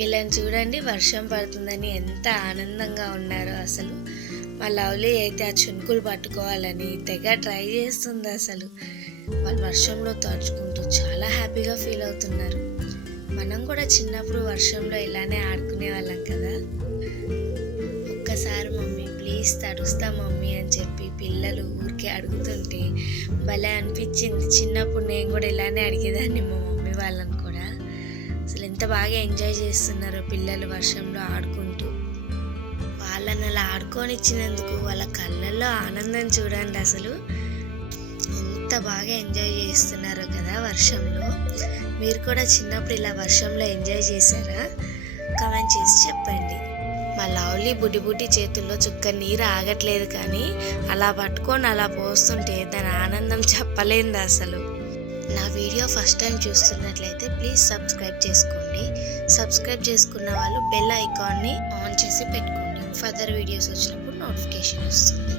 వీళ్ళని చూడండి వర్షం పడుతుందని ఎంత ఆనందంగా ఉన్నారో అసలు. మా లవ్లీ అయితే ఆ చునుకులు పట్టుకోవాలని తెగ ట్రై చేస్తుంది అసలు. వాళ్ళు వర్షంలో తడుచుకుంటూ చాలా హ్యాపీగా ఫీల్ అవుతున్నారు. మనం కూడా చిన్నప్పుడు వర్షంలో ఇలానే ఆడుకునే వాళ్ళం కదా. ఒక్కసారి మమ్మీ ప్లీజ్ తడుస్తా మమ్మీ అని చెప్పి పిల్లలు ఊరికే అడుగుతుంటే భలే అనిపించింది. చిన్నప్పుడు నేను కూడా ఇలానే అడిగేదాన్ని మా మమ్మీ వాళ్ళని అసలు ఎంత బాగా ఎంజాయ్ చేస్తున్నారో పిల్లలు వర్షంలో ఆడుకుంటూ. వాళ్ళని అలా ఆడుకోనిచ్చినందుకు వాళ్ళ కళ్ళల్లో ఆనందం చూడండి అసలు. ఎంత బాగా ఎంజాయ్ చేస్తున్నారో కదా వర్షంలో. మీరు కూడా చిన్నప్పుడు ఇలా వర్షంలో ఎంజాయ్ చేశారా? కమెంట్ చేసి చెప్పండి. మా లవ్లీ బుడ్డి బుడ్డి చేతుల్లో చుక్క నీరు ఆగట్లేదు కానీ అలా పట్టుకొని అలా పోస్తుంటే దాని ఆనందం చెప్పలేంది అసలు. నా వీడియో ఫస్ట్ టైం చూస్తున్నట్లయితే ప్లీజ్ సబ్స్క్రైబ్ చేసుకోండి. సబ్స్క్రైబ్ చేసుకున్న వాళ్ళు బెల్ ఐకాన్ని ఆన్ చేసి పెట్టుకోండి. ఫర్దర్ వీడియోస్ వచ్చినప్పుడు నోటిఫికేషన్ వస్తుంది.